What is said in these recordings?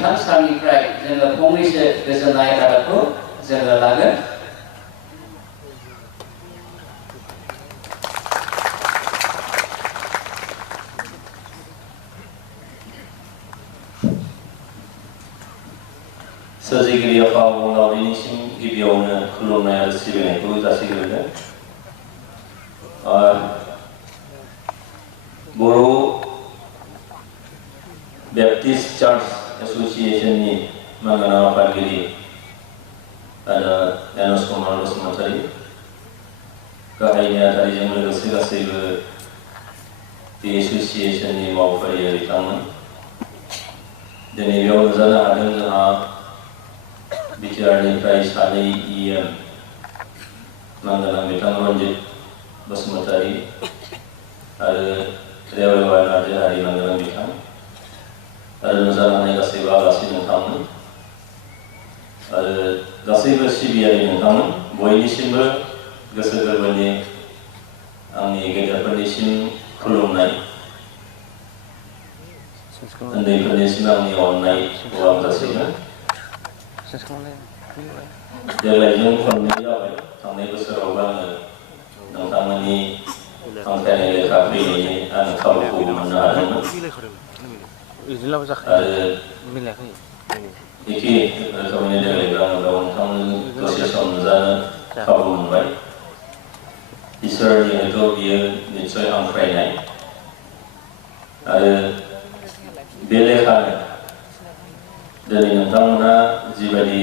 बिथां सारनिफ्राय जोङो फंनैसो गोजोननाय रादाबखौ जोङो लागोन। सोरजिगिरि आफा अबंलावरिनिसिम गिबियावनो खुलुमनाय आरो सिबिनायखौ जासिग्रोदों। बर' बेप्टिस्ट चार्च एसोसिएशननि मानगोनां आफादगिरि यानुस कुमार बसुमतारी, गाहाय नेहाथारिजों लोगोसे गासैबो बे एसोसिएशननि मावफारिया बिथांमोन। दिनै बेयाव नुजानो हादों जोंहा बिटिआरनिफ्राय सानै इएम मानगोनां बिथां रन्जित बसुमतारी आरो रेवरेवार नार्जारि मानगोनां बिथां आरो नुजानो हानाय गासैबो आलासि नोंथांमोन आरो गासैबो सिबियारि नोंथांमोन, बयनिसिमबो गोसो गोरबोनि आंनि गेदेरफोरनिसिम खुलुमनाय, उन्दैफोरनिसिम आंनि अननाय आं जासिगोन। देग्लायजों खननै जाबाय, थांनाय बोसोरावबो आङो नोंथांमोननि हांख्रायनाय लेखा फैनायनि आं खाबुखौ मोननो हादोंमोन आरो एखे रोखोमैनो देग्लायबो आङो बेयाव नोंथांमोनजों दसे सम नुजानो खाबु मोनबाय। इसोरनि हयथ' बियो निस्सय हांख्रायनाय आरो बे लेखानो दिनै नोंथांमोना जिबायदि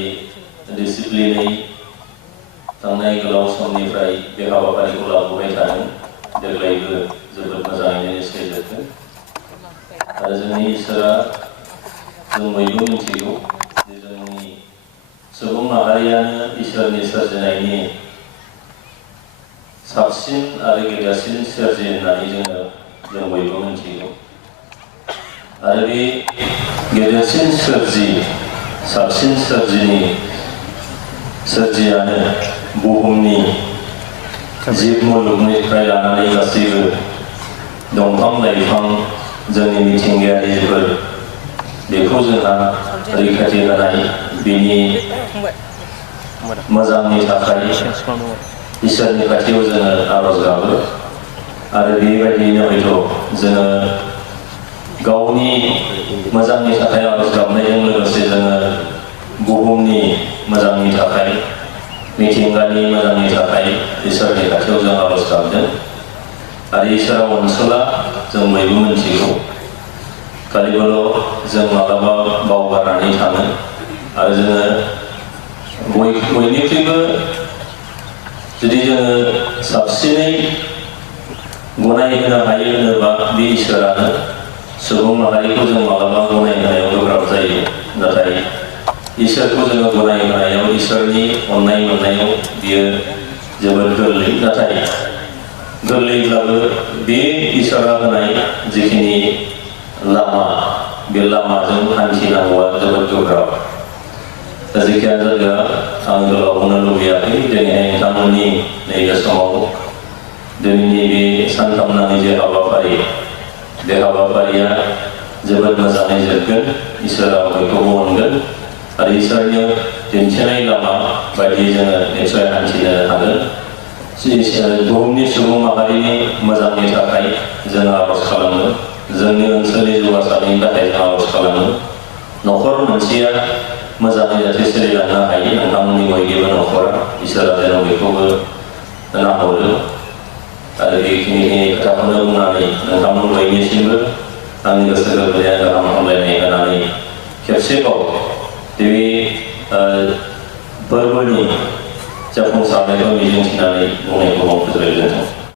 डिसिप्लिनै थांनाय गोलाव समनिफ्राय बे हाबाफारिखौ लाबोबाय थादों, देग्लायबो जोबोद मोजाङैनो निस्सय जोबगोन आरो जोंनि इसोरा जों बयबो मिथिगौ जे जोंनि सुबुं माहारियानो इसोरनि सोरजिनायनि साबसिन आरो गेदेरसिन सोरजि होननानै जों बयबो मिथिगौ आरो बे गेदेरसिन सोरजि, साबसिन सोरजियानो बुहुमनि जिब मुलुगनिफ्राय लानानै गासैबो दंफां लाइफां जोंनि मिथिंगायारिफोर बेखौ जोंहा रैखाथि होनाय, बिनि मोजांनि थाखाय इसोरनि खाथियाव जोङो आरज गाबो आरो बेबायदियैनो हयथ' जोङो गावनि मोजांनि थाखाय आरज गाबनायजों लोगोसे जोङो बुहुमनि मोजांनि थाखाय, मिथिंगानि मोजांनि थाखाय इसोरनि खाथियाव जों आरज गाबदों आरो इसोरा अनसुला जों बयबो मिथिगौ। खालिबोल' जों माब्लाबा बावगारनानै थाङो आरो जोङो बयनिख्रुइबो जुदि जोङो साबसिनै गनायहोनो हायो होनोबा बे इसोरानो। सुबुं माहारिखौ जों माब्लाबा गनायहोनायाव गोब्राब जायो, नाथाय इसोरखौ जोङो गनायहोनायाव, इसोरनि अननाय मोननायाव बियो जोबोद गोरलै। नाथाय गोरलैब्लाबो बे इसोरा होनाय जिखिनि लामा, बे लामाजों हान्थिनांगौआ जोबोद गोब्राब। जेखियानो जाया आं गोलाव बुंनो लुबैयाखै। दिनैहाय नोंथांमोननि नैबे समाव दिनैनि बे सानथामनाङै जे हाबाफारि, बे हाबाफारिया जोबोद मोजाङै जोबगोन। इसोरा बयखौबो अनगोन आरो इसोरनि दिन्थिनाय लामा बायदि जोङो निस्सय हान्थिनो हागोन। बुहुमनि सुबुं माहारिनि मोजांनि थाखाय जों आरज खालामो, जोंनि ओनसोलनि जौगासारनि थाखाय जों आरज खालामो, न'खर मोनसेया मोजाङै जाहाथे सोलिलांनो हायो, नोंथांमोननि बयनिबो न'खरा इसोरा जेन' बेखौबो नाहरो आरो बेखिनि खोथाखौनो बुंनानै नोंथांमोन बयनिसिमबो आंनि गोसो गोरबोनि गाहाम हामलायनाय होनानै खेबसेबाव बे फोरबोनि जाफुंसारनायखौ मिजिंथिनानै बुंनायखौ फोजोबनाय जादों।